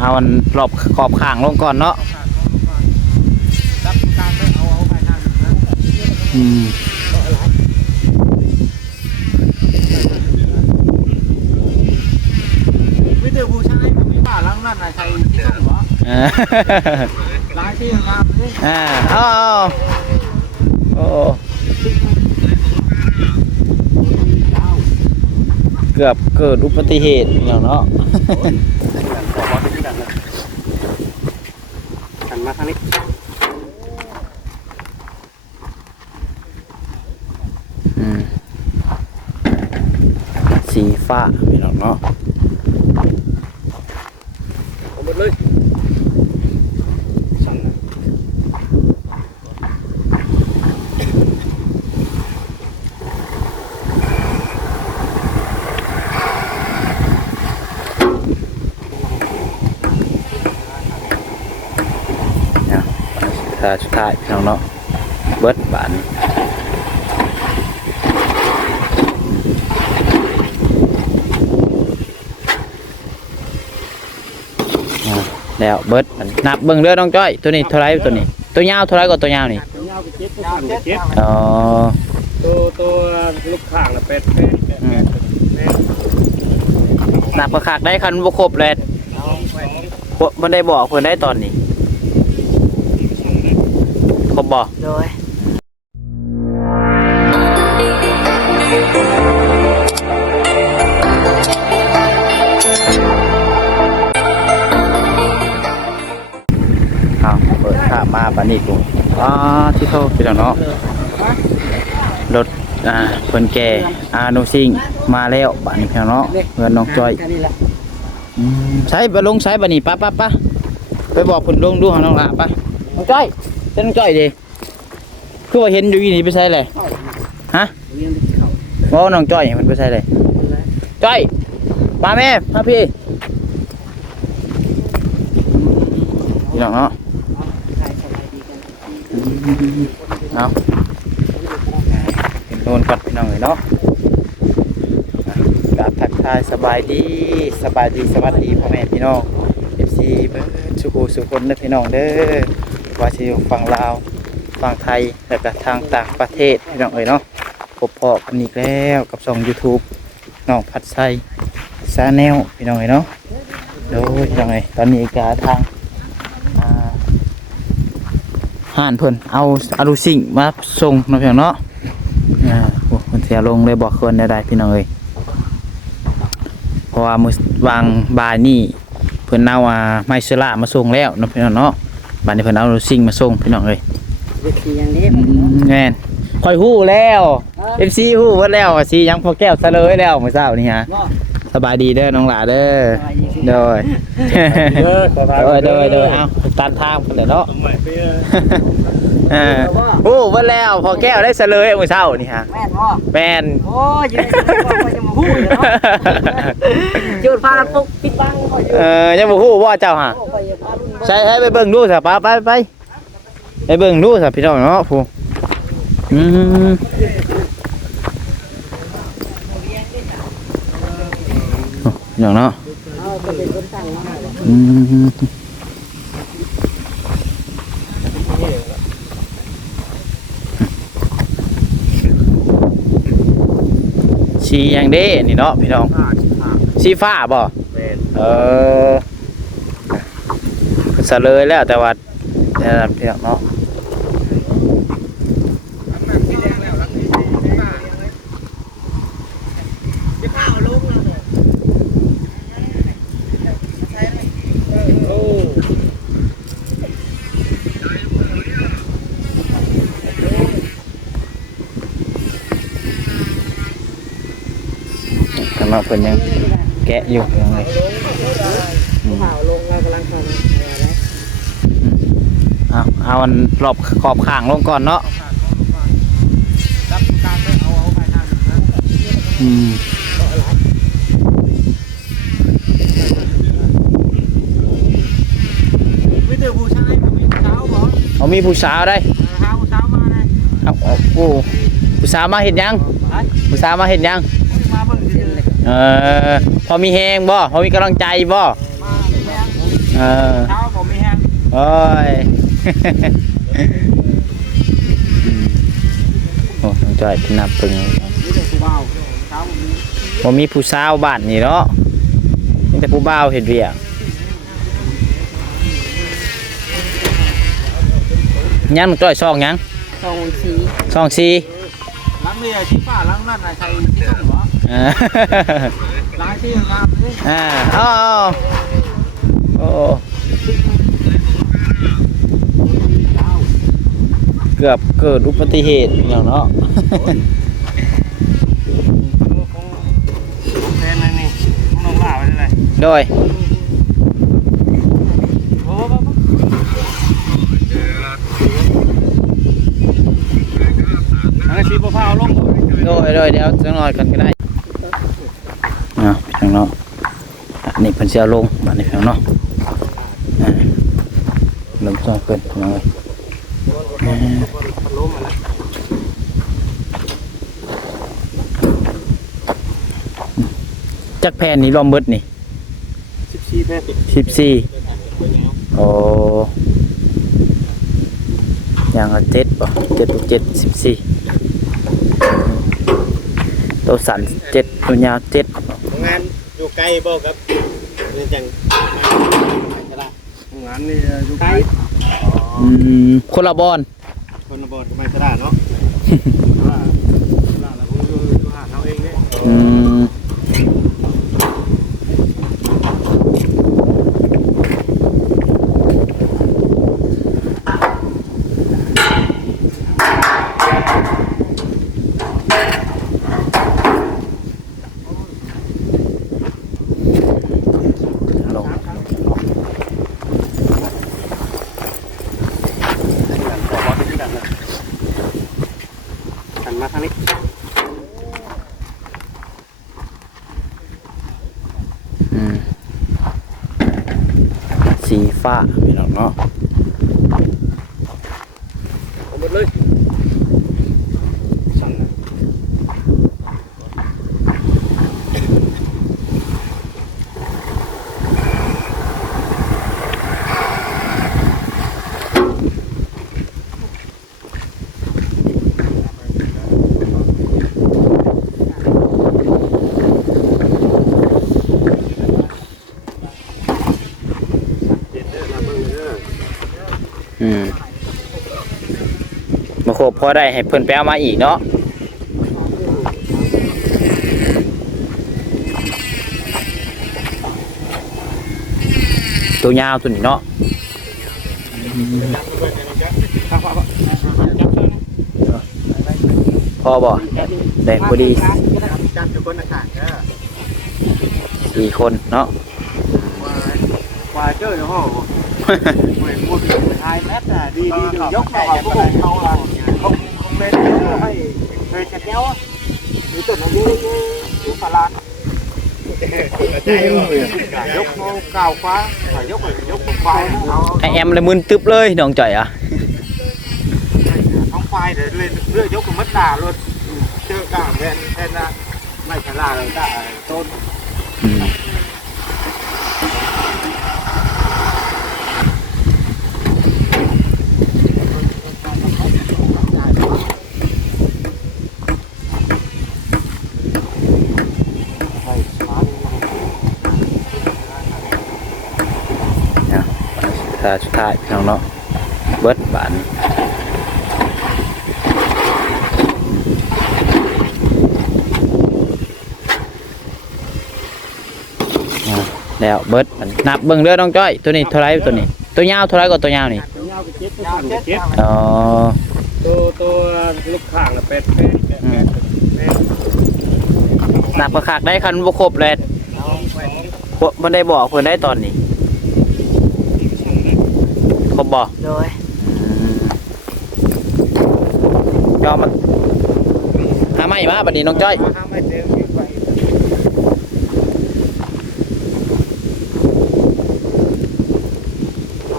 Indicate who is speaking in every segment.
Speaker 1: เอาอันรอบขอบข้างลงก่อนเนาะ
Speaker 2: ไปเอาเอาไปนั่นนะ
Speaker 1: อืม
Speaker 2: ไม่เจอผู้ชายผมมีบ้านหลังนั้นน่ะใครที่ส่งเหรอ
Speaker 1: เออ
Speaker 2: หลายที่งาเลย
Speaker 1: อ่าเอาเอาโอ้เกือบเกิดอุบัติเหตุอย่างเนาะ
Speaker 2: หันมาทางนี้
Speaker 1: อืม สีฟ้าพี่น้องเนาะ
Speaker 2: เอาหมดเลยสั่งนะ
Speaker 1: เนี่ยถ้าสุดท้ายพี่น้องเนาะเบิดบาน แล้วเบิดบัดนับเบิ่งเด้อน้องจ้อย ตัวนี้เท่าไหรตัวนี้ ตัวยาวเท่าไหรกว่าตัวยาวนี่
Speaker 2: ยาวไปเจ็ดยาวไปเจ็ด
Speaker 1: อ๋อ
Speaker 2: ตัวตัวลูกข่างน่ะเป็ดเป็ดเป็ดเป็ดเป็ด
Speaker 1: นับกระคักได้คันบ่ครบเลย
Speaker 2: เอาไป
Speaker 1: บ่บ่ได้บอกเพิ่นได้ตอนนี้ครบบ่
Speaker 2: โดย
Speaker 1: นี้กูอ๋อที่โทษพี่น้องเนาะรถอ่าเพิ่นแก่อาโนซิงมาแล้วบัดนี้พี่น้องเนาะเพื่อนน้องจอยใช้บลงใช้บัดนี้ปะปะปะไปบอกเพิ่นลงดูหาน้องลาปะน้องจ้อยเจ้าน้องจ้อยดิคือว่าเห็นอยู่อีนี่ไปใช้เลยฮะว่าน้องจ้อยเพิ่นไปใช้เลยจ้อยมาแม่มาพี่พี่น้องเนาะ เอาเป็นโดนก่อนพี่น้องเลยเนาะกราบทักทายสบายดีสบายดีสวัสดีพ่อแม่พี่น้อง FC เบิดสุขสุคนเด้อพี่น้องเด้อว่าสิอยู่ฝั่งลาวฝั่งไทยแล้วก็ทางต่างประเทศพี่น้องเอ้ยเนาะพบพอกันอีกแล้วกับช่อง YouTube น้องพัดไซซาแนลพี่น้องเอ้ยเนาะโดยพี่น้องเอ้ยตอนนี้ก็ทาง ห่านเพิ่นเอาอารูซิ่งมาส่งเนาะพี่น้องเนาะอ่าโอ้เพิ่นเสียลงเลยบอกเพิ่นได้ได้พี่น้องเอ้ยเพราะว่ามื้อวางบ่ายนี่เพิ่นเอาอ่าไมเซล่ามาส่งแล้วเนาะพี่น้องเนาะบัดนี้เพิ่นเอาอารูซิ่งมาส่งพี่น้องเอ้ย
Speaker 2: เด็กที่อย่างนี้
Speaker 1: อืมแม่นค่อยฮู้แล้ว FC ฮู้หมดแล้วว่าสิยังพอแก้วซะเลยแล้วมื้อเช้านี่ฮะ สบายดีเด้อน้องหลาเด้อโดย
Speaker 2: เออขอทาน
Speaker 1: โดยโดยโดยเอาตัดทางเพิ่นเลยเนาะ
Speaker 2: ใหม่ไปเออ
Speaker 1: เออโอ้วันแล้วพอแก้วได้เสลยมื้อเช้านี่ฮะ
Speaker 2: แม่นบ่
Speaker 1: แม่น
Speaker 2: โอ้ยยังไงก็ไปจะมาพูดเนาะจุดพาราปุกปิดบังก็อยู่
Speaker 1: เออยังบ่ฮู้ว่าเจ้าฮะ
Speaker 2: โอ้ไปอย่าพารุ่น
Speaker 1: ใช่ให้ไปเบิ่งดูซะป้าไปไปไปเบิ่งดูซะพี่น้องเนาะผู้อืม อ้พี่น้องเนาะ
Speaker 2: เอาไปเป็นคนสั่งมา
Speaker 1: อืมสีหยังเด้นี่เนาะพี่น้อง
Speaker 2: ผ่านผ่าน
Speaker 1: สีฟ้าบ่
Speaker 2: เป็น
Speaker 1: เออสะเลยแล้วแต่ว่าแต่ละเพียงเนาะ กำลังเป็นยังแกะอยู่ยังไงอืม
Speaker 2: ข่าวลงเรากำลังทำ
Speaker 1: เอาเอาอันรอบขอบข้างลงก่อนเนาะ
Speaker 2: รับการไปเอาเอาไปนั่นนะ
Speaker 1: อืม
Speaker 2: ไม่เจอผู้ชายผมมีผู้สาวบ่
Speaker 1: เอามีผู้สาวได้
Speaker 2: หาผู้สาวมาเลย
Speaker 1: เอาเอาโอ้ผู้สาวมาเห็นยัง
Speaker 2: ไป
Speaker 1: ผู้สาวมาเห็นยัง
Speaker 2: มา เบิ่งสิเลย
Speaker 1: เออพอมีแหงบ่พอมีกำลังใจบ่
Speaker 2: มาแม่ง
Speaker 1: เออ
Speaker 3: เช้าผมมีแฮง
Speaker 1: โอ้ยอืมโอ้น้องจ้อยนับเพิ่ง
Speaker 3: นี่เป็นผู้บ่าวเช้าผมมี
Speaker 1: บ่มีผู้สาวบ้านนี่เนาะมีแต่ผู้บ่าวเฮ็ดเวียกยังน้องจ้อยซองยัง
Speaker 2: สองสี
Speaker 1: ซองซี
Speaker 3: ล้างเรือชี้ฟ้าล้างนั่นน่ะใครที่ส่งเหรอ
Speaker 1: อ่า
Speaker 3: ล้างที่งามเลย
Speaker 1: อ่าอ้าวโอ้เกือบเกิดอุบัติเหตุอย่างเนาะ
Speaker 3: ของแทนเลยนี่น้องล่าไปเลย
Speaker 1: โดย
Speaker 3: โอ้โหอันนี้สีฟ้าเอาลง
Speaker 1: โดยโดยเดี๋ยวจังหน่อยกันก็ได้เนาะ พี่น้องเนาะอันนี้เพิ่นสิเอาลงบัดนี้พี่น้องเนาะอ่าลงจอเพิ่นพี่น้องเอ้ยอ่า
Speaker 3: ล้มมาแล้ว
Speaker 1: จักแผ่นนี้รวมเบิดนี่
Speaker 3: สิบสี่แพทย์
Speaker 1: สิบสี่โอ้อย่างละเจ็ดป่ะเจ็ดตัวเจ็ดสิบสี่ตัวสันเจ็ดตัวยาวเจ็ด
Speaker 3: งานอยู่ไกลบ่ครับเรื่องจังงานนี่อยู่ไกล
Speaker 1: อืมคนละบอล
Speaker 3: คนบอลก็ไม่กระดาเนาะว่าเราอยู่อยู่หาเราเองเนี่ย
Speaker 1: อืมลง
Speaker 3: หันมาทางนี้
Speaker 1: อืมสีฟ้าพี่น้องเนาะ
Speaker 3: เอาหมดเลยสั่งนะ
Speaker 1: อืมมาครบ พอได้ให้เพิ่นไปเอามาอีกเนาะตัวยาวตัวนี้เนาะพอบ่แดงพอดี
Speaker 3: จับทุกคนอากาศก็
Speaker 1: สี่คนเนาะ
Speaker 3: ว่าว่าเจ้าเนาะเหมือนพูดถึงไท ยแมทอะดีดีดูยกมาว่าพวกเขาละเขาคอมเมนต์ให้เคยจะแก้วหรือต้นอายุยุฝรั่งยกโมเก่าฟ้ายกยกไฟเอา
Speaker 1: ไอแอมเลยมึนตึ๊บเลยน้องจ่อยอะ
Speaker 3: ท้องไฟเดี๋ยวเรื่อยเรื่อยยกกับมัดด่ารถเจอกลางแทนแทนนะไม่ฉลาดเลยด่าต้น
Speaker 1: อืม ถ้าสุดท้ายพี่น้องเนาะเบิดบานอ่าแล้วเบิดบัดนับเบิ่งเด้อน้องจ้อย ตัวนี้เท่าไหรตัวนี้ ตัวยาวเท่าไหรกว่าตัวยาวนี่
Speaker 3: ยาวไปเจ็ดยาวเจ็ด
Speaker 1: อ๋อ
Speaker 3: ตัวตัวลูกข่างละเป็ดเป็ดเป็ดเป็ดเป็ด
Speaker 1: นับกระคักได้คันบ่ครบเลยบ่มันได้บอกเพิ่นได้ตอนนี้คร บบ่
Speaker 2: โดย
Speaker 1: ยอมมันหาไม่มาบัดนี้น้องจ้อย
Speaker 3: ห้ามไม่เจอที่ไฟ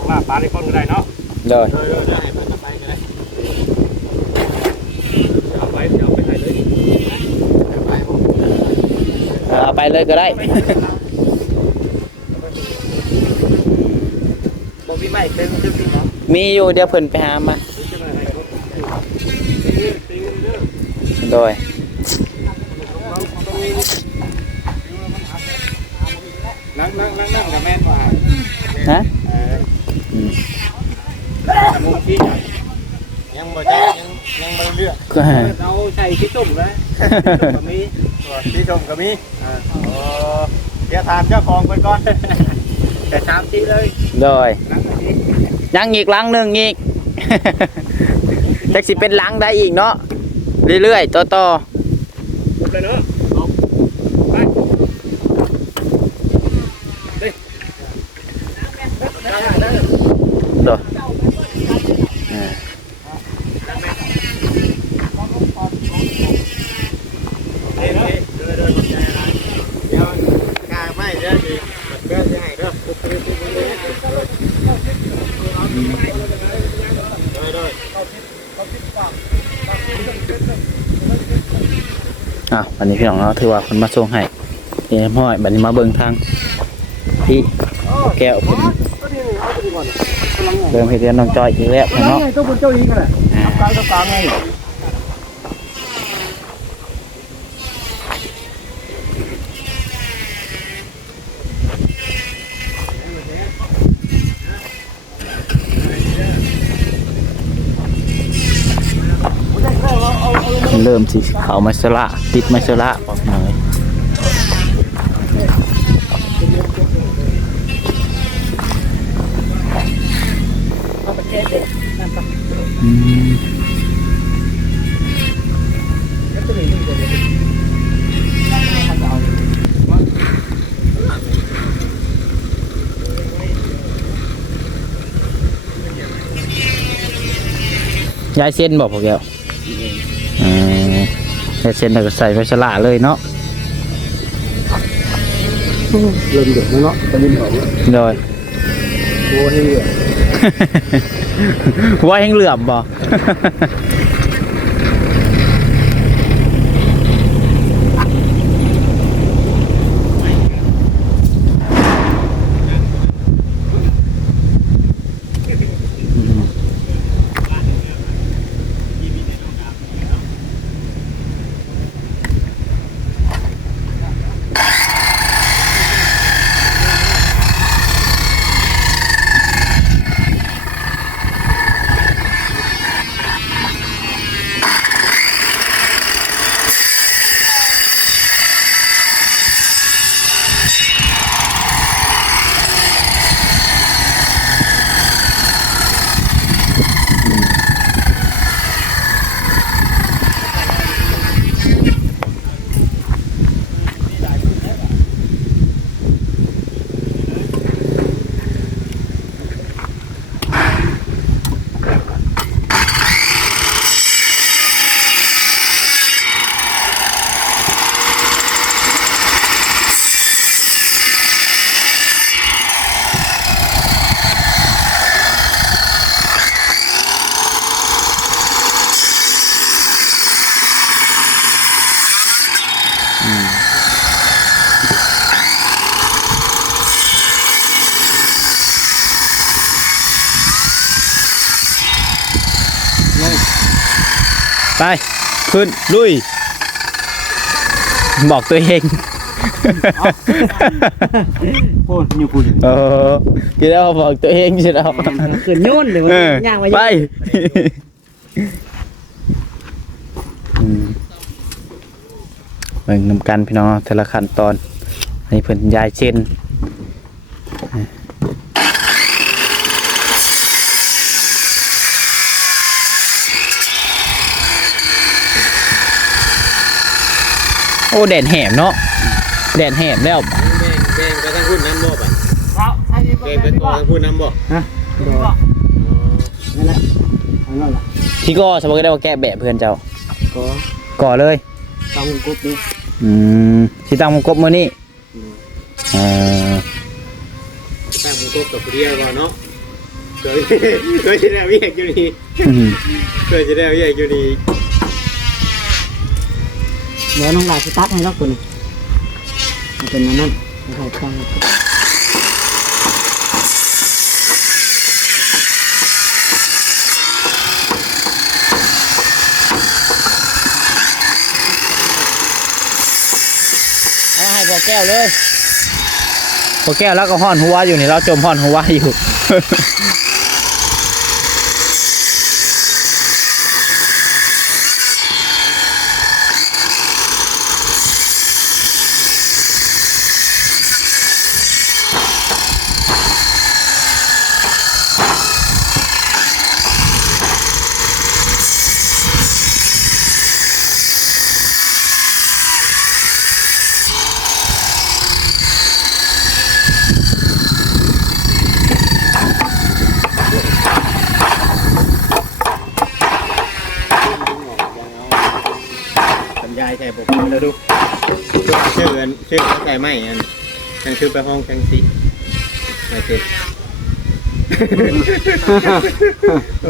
Speaker 3: มาปลาในก้นก็ได้เนาะ
Speaker 1: เด้อ
Speaker 3: เดี๋ยวเดี๋ยวให้มันไปก็ได้เอาไปเดี๋ยวไปให้เลยไปผม
Speaker 1: เอาไปเลยก็ได้
Speaker 4: ได้เต็ มเต็มที่เนาะ
Speaker 1: มีอยู่เดี๋ยวเพิ่นไปหามาโดย
Speaker 4: นั่งนั่งนั่งนั่งกับแม่นว่า
Speaker 1: ฮะ
Speaker 4: เออ
Speaker 1: อืม
Speaker 4: แต่มุมที่ยังบ่ได้ยังยังบ่เลือก
Speaker 1: ก็
Speaker 4: เราใส่ที่ตุ่มเลยก็มีที่ตุ่มก็มีอ่าโอ้เดี๋ยวถามเจ้าของไปก่อนแต่ถามที่เลย
Speaker 1: โดย
Speaker 4: นั่งที่
Speaker 1: ยังอีกหลังหนึ่งอีกแท็กซี่เป็นหลังได้อีกเนาะเรื่อยๆต่อต่อ
Speaker 4: เลยเนาะไปเด้ได้ได้
Speaker 1: ๆโดยอ่า
Speaker 4: เด้เด้เด้เด้เดี๋ยวกาไม่เด้อสิเด้อสิให้เด้อปุ๊บปุ๊บปุ๊บปุ๊บได้ได้
Speaker 1: อะวันนี้พี่น้องเนาะถือว่าคนมาส่งให้เอ็มห้อยบัดนี้มาเบิ่งทางพี่แก้วเพิ่นเริ่มเฮ็ดเรียนน้องจอยอีกแล้วเนาะ ริ่มสิเขามาสละติดมาสละออกหน่อยย้ายเส้นบอกพวกแกอืม ย้ายเส้นแล้วก็ใส่ไปสละเลยเนาะ
Speaker 4: เริ่มเดือดแล้วเนาะตอนนี้ออกแล้ว
Speaker 1: โดย
Speaker 4: โอ้ย
Speaker 1: ว่าแห้งเหลื่อมบ่ ไป ขึ้น ลุย บอกตัวเอง
Speaker 4: โอ้ยนี่พูดอย่าง
Speaker 1: เออกี่แล้วบอกตัวเองใช่แล้ว
Speaker 2: เขินโยนเลย
Speaker 1: เอ
Speaker 2: มัน
Speaker 1: อย่าง
Speaker 2: มา
Speaker 1: ไป
Speaker 2: เยอะ
Speaker 1: อืมเบิ่งนำกันพี่น้องแต่ละขั้นตอนอันนี้เพิ่นยายเช่น โอ้แดดแหมเนาะแดดแหมแล้ว
Speaker 4: แบ่งแบ่งไปทางพูดน้ำบ่ป่ะ
Speaker 2: ครับใช่ไหม
Speaker 4: แบ่งไปตัวทางพูดน้ำบ่
Speaker 2: นั่นแหละอันนั้นแหละ
Speaker 1: พี่ก็สมมติได้ว่าแก้แบบเพื่อนเจ้า
Speaker 2: ก็
Speaker 1: ก่อเลย
Speaker 2: ต้องกุ๊บนี่
Speaker 1: อืมสิตังมงกบมือนี่เอ่า
Speaker 4: ตั้งมือกับกับเรียก่อนเนาะเคยเคยจะได้เรียกอยู่นี่เคยจะได้เรียกอยู่นี่
Speaker 2: เดี๋ยวน้องลายจะตักให้เราคนมันเป็นนั่นม่ใช่ต้อเอาให้บอก
Speaker 1: แก้วเลยพอแก้วแล้วก็ห่อนหัวอยู่นี่เราจมห่อนหัวอยู่
Speaker 4: คือไปห้องกันสิไม่ติด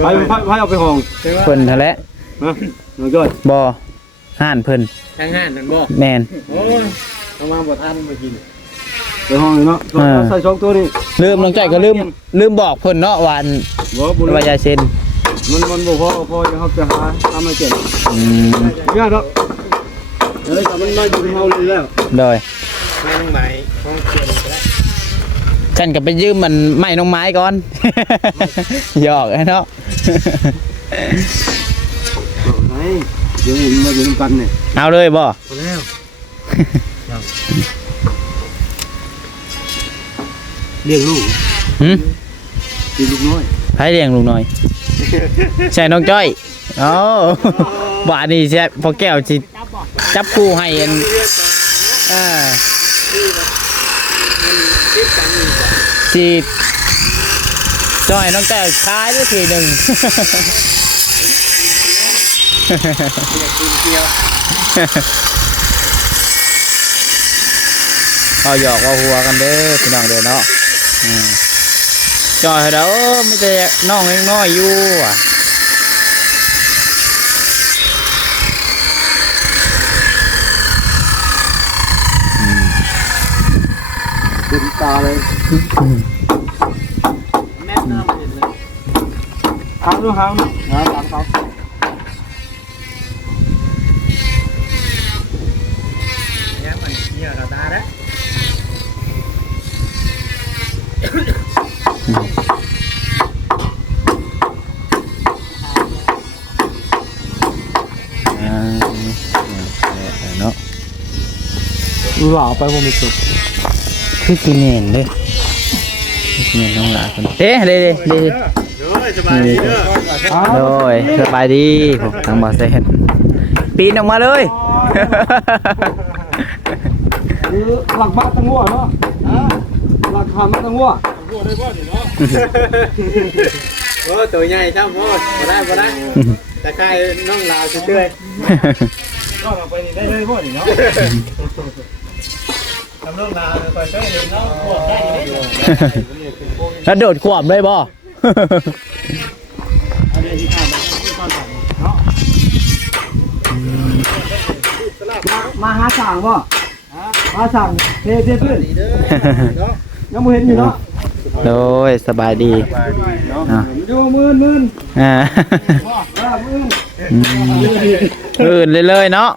Speaker 3: ไปไปไปเอาไปห้อง
Speaker 1: เพิ่นทะเล
Speaker 3: นะน้องจ้อย
Speaker 1: บอห่านเพิ่น
Speaker 4: ทางห้านนั่นบ่
Speaker 1: แมน
Speaker 4: โอ้ยต้องมาบ่ทันมากิน
Speaker 3: ไปห้องเลยเนาะ
Speaker 1: อ่า
Speaker 3: ใส่ช่องตัวนี้
Speaker 1: ลืมน้องจ้อยก็ลืมลืมบอกเพิ่นเนาะวาอัน
Speaker 3: บ่บุญ
Speaker 1: ว่ายาเซ็น
Speaker 3: มันมันบ่พอพอจะเขาไปหาทำมาเจ็บ
Speaker 1: อืม
Speaker 3: ยากเนาะเอ้ยแต่มันมาอยู่ที่เฮาเลยแล้ว
Speaker 1: โดย
Speaker 4: แม่น้องไหมห้องเชียนก็ได้
Speaker 1: ฉันก็ไปยืมมันไม้น้องไม้ก่อน หยอกไอ้เนาะ
Speaker 3: ไหนเดี๋ยวมันมาอยู่นำกันเนี่ย
Speaker 1: เอาเลยบ่
Speaker 4: พอแล้วเลี้ยงลูก
Speaker 1: หึ
Speaker 3: ตีลูกน้อย
Speaker 1: ไผเลี้ยงลุงหน่อย ใช่น้องจ้อยอ๋อบ่านี่ใช่พอแก้วสิจับคู่ให้อันอ่า สิจ้อยน้องแก้วชายด้วยทีหนึ่งเอาหยอกเอาหัวกันเด้อพี่น้องเด้อเนาะอืมจอยเด้อไม่แต่น้องยังน้อยอยู่อะ
Speaker 3: เต็มตาเลย
Speaker 4: แม่
Speaker 1: คือกินเน่นเลยคือกินเน่นน้องหลาคนเอ๊ะเด้เด้เด้
Speaker 4: เด้อสบายดีเด้อ
Speaker 1: โดยสบายดีผมทางบอสเซนปีนออกมาเลย
Speaker 3: คือหลักบ้านตังหัวเนาะหลักหามตังหัว
Speaker 4: โอ้ตัวใหญ่ช่ำโอ้บ่ได้บ่ได้แต่ใครน้องลาวช่วยๆก็มาไปนี่ได้เลยพ่อนี่เนาะ
Speaker 1: แล้วโดดขวบเลยบ่
Speaker 3: มาหาสั่งบ่มาสั่งเทเทพื้น
Speaker 4: เด้อเนาะ
Speaker 3: ยังบ่เห็นอยู่เนาะ
Speaker 1: โดยสบายดีอะ
Speaker 3: อยู่มื่นมื่น
Speaker 1: อ่า
Speaker 3: อ่ามื่น
Speaker 1: อืมอื่นเลยเลยเนาะ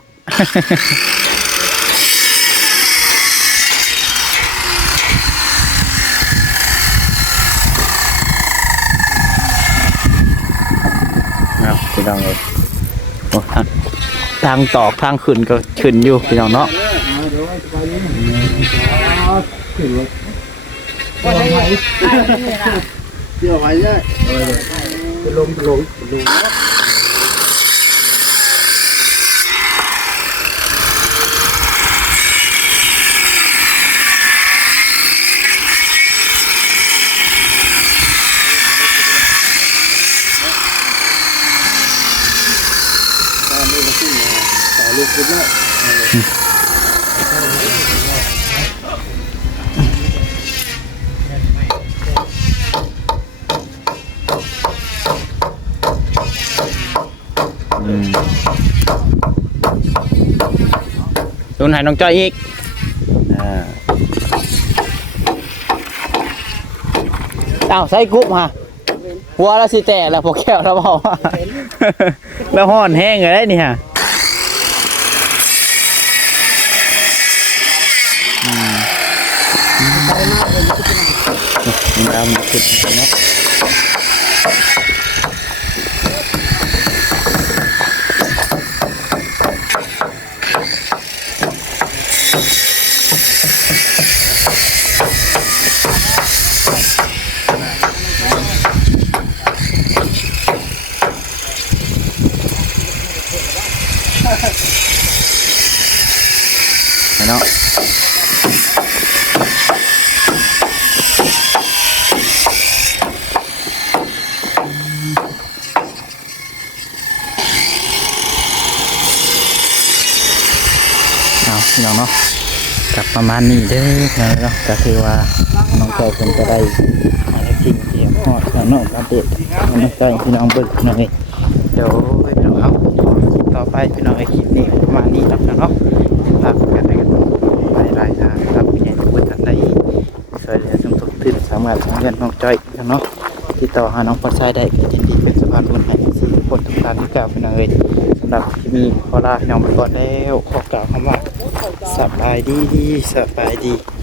Speaker 1: พี่น้องเลยโอ้ทางทางตอกทางขึ้นก็ขึ้นอยู่พี่น้องเนาะ
Speaker 2: ก็ได้ได้เที่
Speaker 3: ยวไปเนลมเป็นลมเป็นลง
Speaker 1: ดูหายน้องจ้อยอีกอ่าอ้าวใส่กรุ๊ปฮะหัวล้วสิแตกแล้วพวกแก้วแล้วบอกว่าแล้วห่อนแห้งเลยนี่ฮะ เรามาขุดเนาะเนาะ เอา พี่น้องเนาะกับประมาณนี้เด้อนะเนาะก็คือว่าน้องใจเพิ่นก็ได้มาได้จริงเตรียมฮอดแล้วเนาะอัปเดตน้องใจพี่น้องเบิ่งหน่อยเดี๋ยวพี่น้องเอาต่อไปพี่น้องไอคลิปนี้ประมาณนี้แล้วกันเนาะฝากกันได้กันไปรายทางครับพี่ใหญ่ทุกคนท่านใดช่วยเหลือสมทบทุนสามารถทางเงินน้องใจ้อยเนาะติดต่อหาน้องปอดไซได้ก็ยินดีเป็นสะพานบุญให้สี่คนทุกท่านที่กล่าวพี่น้องเอ้ยสำหรับที่มีขอลาพี่น้องไปก่อนแล้วขอกล่าวคำว่า สบายดีสบายดี